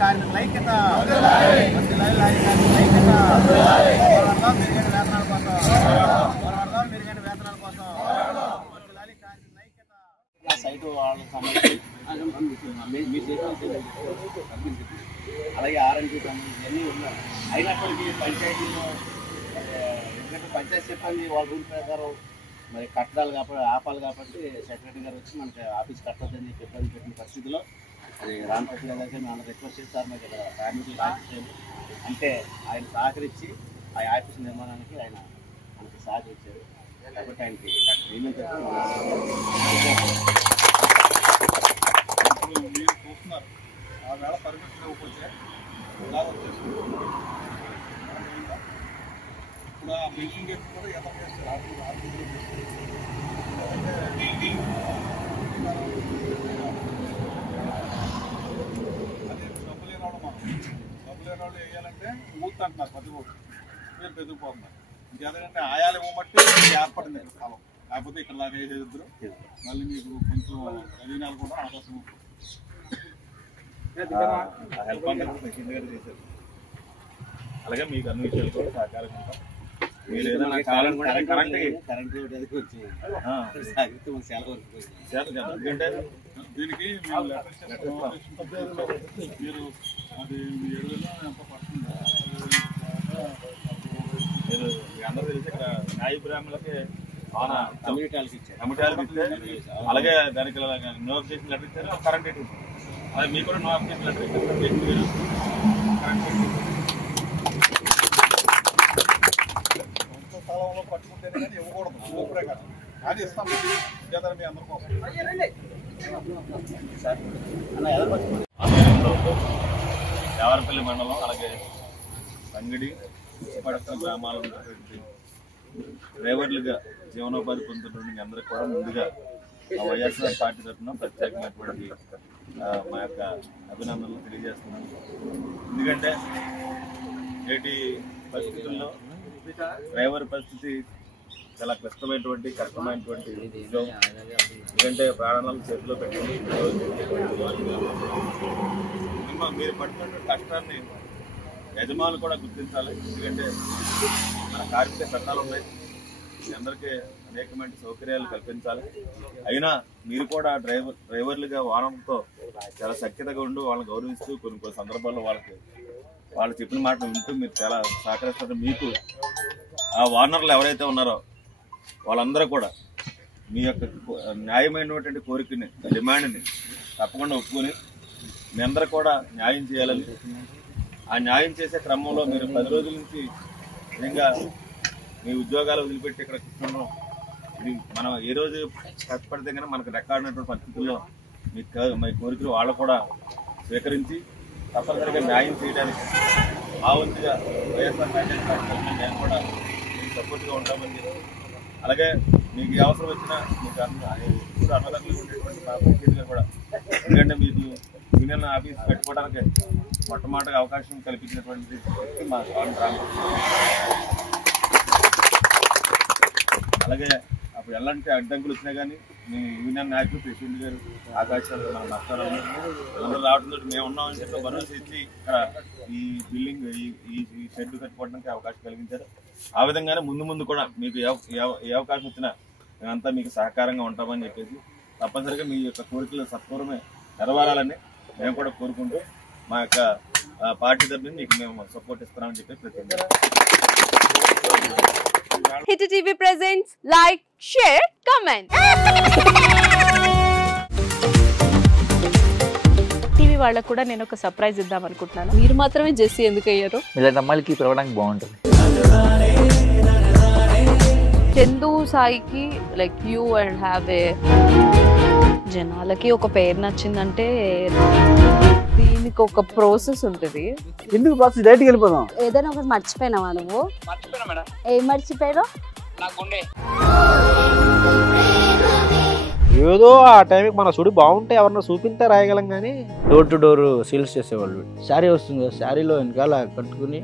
కార్మికుల ఐక్యత, లారీ కార్మికుల ఐక్యత, పోరాడదాం మెరుగైన వేతనాల కోసం, పోరాడదాం మెరుగైన వేతనాల కోసం, లారీ కార్మికుల ఐక్యత. సైట్ వాళ్ళకి సంబంధించి అలాగే ఆర్ఎండ్కి సంబంధించి అన్నీ ఉన్నాయి. అయినప్పటికీ పంచాయతీలో ఎందుకంటే పంచాయతీ సిబ్బంది వాళ్ళ రూల్ ప్రకారం మరి కట్టడాలు కాబట్టి ఆపాలి కాబట్టి సెక్రటరీ గారు వచ్చి మనకి ఆఫీస్ కట్టొద్దని చెప్పి ఇబ్బంది పెట్టిన పరిస్థితిలో అది రామకృష్ణ గారికి మేము రిక్వెస్ట్ చేస్తారు మాకు ఇక్కడ కార్మికులు ఆఫీస్ అంటే ఆయన సహకరించి ఆ ఆఫీస్ నిర్మాణానికి ఆయన మనకి సహకరించారు కాబట్టి ఆయనకి ఏమేమి మీరు చూస్తున్నారు ఆ వేళ పర్మిషన్ ఇవ్వకపోతే ఇలా వచ్చేస్తుంది. ఇప్పుడు ఆ బిల్డింగ్ గేట్ కూడా ఎంత చేస్తారు అదే డబ్బు లేని వాళ్ళు వాళ్ళు వేయాలంటే ఊత్ అంటున్నారు ప్రతి ఒక్కరు మీరు పెరిగిపోతున్నారు. ఇంకేంటంటే ఆయాలు ఇవ్వబట్టి ఏర్పడింది స్థలం లేకపోతే ఇక్కడ దాకా వేసేద్దరు మళ్ళీ మీకు కొంచెం అధీనాలు కూడా అవకాశం ఉంటుంది. హెల్ప్ చేశారు అలాగే మీకు అన్ని విషయాలు కూడా సహకారం ఉంటాం. మీరు ఏదైనా కరెంట్ ఎందుకంటే దీనికి మీరు అది 7,000 ఎంత పడుతుందో మీరు అందరూ తెలిసి ఇక్కడ న్యాయ బ్రాహ్మణులకి కమ్యూనిటీలకు ఇస్తే అలాగే దానికి నోటిఫికేషన్ లెటర్ ఇచ్చారు కరెంట్ ఇచ్చారు అది మీకు కూడా నోటిఫికేషన్ లెటర్ ఇచ్చారు మీరు సొంత స్థలంలో పట్టుకుంటేనే కానీ ఇవ్వకూడదు ఊపిరే కదా అది ఇస్తాం చేద్దాం మీ అందరి కోసం. దేవరపల్లి మండలం అలాగే సంగడి పడక గ్రామాల్లో ఉన్నటువంటి డ్రైవర్లుగా జీవనోపాధి పొందుతున్న అందరికీ కూడా ముందుగా వైఎస్ఆర్ పార్టీ తరఫున ప్రత్యేకమైనటువంటి మా యొక్క అభినందనలు తెలియజేస్తున్నాను. ఎందుకంటే నేటి పరిస్థితుల్లో డ్రైవర్ పరిస్థితి చాలా క్లిష్టమైనటువంటి కష్టమైనటువంటి ఉద్యోగం. ఎందుకంటే ప్రాణాలను చేతిలో పెట్టుకుని మీరు పడుతున్న కష్టాన్ని యజమానులు కూడా గుర్తించాలి. ఎందుకంటే మన కార్మిక చట్టాలు ఉన్నాయి, మీ అందరికీ అనేకమైన సౌకర్యాలు కల్పించాలి. అయినా మీరు కూడా డ్రైవర్లుగా వాహనంతో చాలా సఖ్యతగా ఉండి వాళ్ళని గౌరవిస్తూ కొన్ని సందర్భాల్లో వాళ్ళు చెప్పిన మాట వింటూ మీరు చాలా సహకరిస్తారు. మీకు ఆ ఓనర్లు ఎవరైతే ఉన్నారో వాళ్ళందరూ కూడా మీ యొక్క న్యాయమైనటువంటి కోరికని డిమాండ్ని తప్పకుండా ఒప్పుకొని మీ అందరూ కూడా న్యాయం చేయాలని, ఆ న్యాయం చేసే క్రమంలో మీరు 10 రోజుల నుంచి నిజంగా మీ ఉద్యోగాలు వదిలిపెట్టి ఇక్కడ కూర్చున్నాం. ఇది మనం ఏ రోజు కష్టపడితే కానీ మనకు రికార్డున్నటువంటి పరిస్థితుల్లో మీ కోరికలు వాళ్ళు కూడా స్వీకరించి తప్పనిసరిగా న్యాయం చేయడానికి ఆ వంతుగా వైఎస్ఆర్ కాంగ్రెస్ పార్టీ నేను కూడా మీకు సపోర్ట్గా ఉంటామని చెప్పి అలాగే మీకు ఏ అవసరం వచ్చినా మీకు ఇప్పుడు అన్నదాతలు ఉండేటువంటి మా పంచాయతీగా కూడా ఎందుకంటే మీకు యూనియన్ ఆఫీస్ పెట్టుకోవడానికి మొట్టమొదటిగా అవకాశం కల్పించినటువంటి మా రామకృష్ణ. అలాగే అప్పుడు ఎలాంటి అడ్డంకులు వచ్చినా కానీ మీ యూనియన్ నాయకులు ప్రెసిడెంట్ గారు ఆకాశాలు మన నష్టాలు అందరూ రావడంతో మేము ఉన్నామని చెప్పి భరోసా ఇచ్చి ఇక్కడ ఈ బిల్డింగ్ ఈ షెడ్ కట్టుకోవడానికి అవకాశం కలిగించారు. ఆ విధంగానే ముందు కూడా మీకు ఏ అవకాశం వచ్చినా మేమంతా మీకు సహకారంగా ఉంటామని చెప్పేసి తప్పనిసరిగా మీ యొక్క కోరికలు సత్వరమే నెరవేరాలని మేము కూడా కోరుకుంటూ మా యొక్క పార్టీ తరఫున మీకు మేము సపోర్ట్ ఇస్తున్నామని చెప్పి ప్రతి hit TV presents like, share, comment. TV వాళ్ళకు కూడా నేను ఒక సర్ప్రైజ్ ఇద్దాం అనుకుంటున్నాను. మీరు మాత్రమే జెస్సీ ఎందుకు అయ్యారు? ఇలాంటి అమ్మాయిలకి పిలవడానికి బాగుంటుంది. చందు సాయికి like you and have a జనాలకి ఒక పేరు నచ్చిందంటే దీనికి ఒక ప్రాసెస్ ఉంటుంది. ఎందుకు ప్రాసెస్ డైరెక్ట్గా వెళ్ళిపోదాం. ఏదైనా ఒకటి మర్చిపోయినావా నువ్వు? ఏం మర్చిపోయావు? ఏదో ఆ టైంకి మన సుడి బాగుంటే ఎవరన్నా చూపిస్తే రాయగలం కానీ డోర్ టు డోర్ సేల్స్ చేసేవాళ్ళు. శారీ వస్తుంది, శారీలో వెనకాల కట్టుకుని